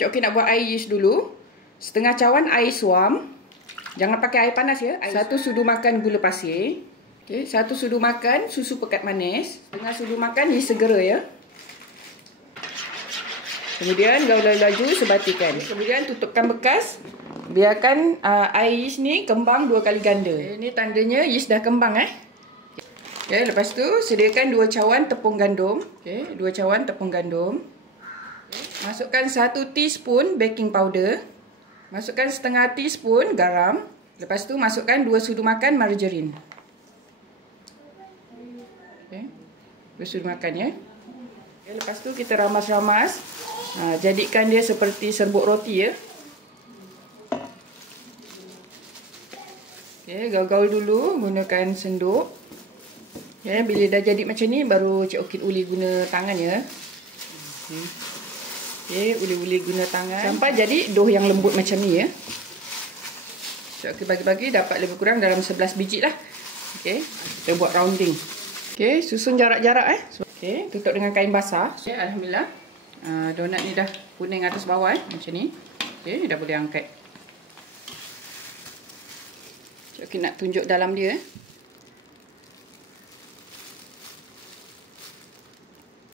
Cik Okey nak buat air yeast dulu. Setengah cawan air suam. Jangan pakai air panas ya. 1 sudu makan gula pasir. Okey, 1 sudu makan susu pekat manis. Setengah sudu makan yeast segera ya. Kemudian gaul laju sebatikan. Kemudian tutupkan bekas. Biarkan air yeast ni kembang 2 kali ganda. Ini tandanya yeast dah kembang Okay, lepas tu sediakan 2 cawan tepung gandum. Okay, 2 cawan tepung gandum. Okay. Masukkan 1 teaspoon baking powder. Masukkan setengah teaspoon garam. Lepas tu masukkan 2 sudu makan margarin. Okay. 2 sudu makan ya. Okay, lepas tu kita ramas-ramas. Jadikan dia seperti serbuk roti ya. Okay, gaul-gaul dulu gunakan senduk. Ya, bila dah jadi macam ni baru Cik Okey uli guna tangan ya. Okey, uli-uli guna tangan sampai jadi dough yang lembut macam ni ya. Cik Okey bagi-bagi dapat lebih kurang dalam 11 biji lah. Okey, kita buat rounding. Okey, susun jarak-jarak Okey, tutup dengan kain basah. Okey, alhamdulillah. Donat ni dah kuning atas bawah macam ni. Okey, dah boleh angkat. Cik Okey nak tunjuk dalam dia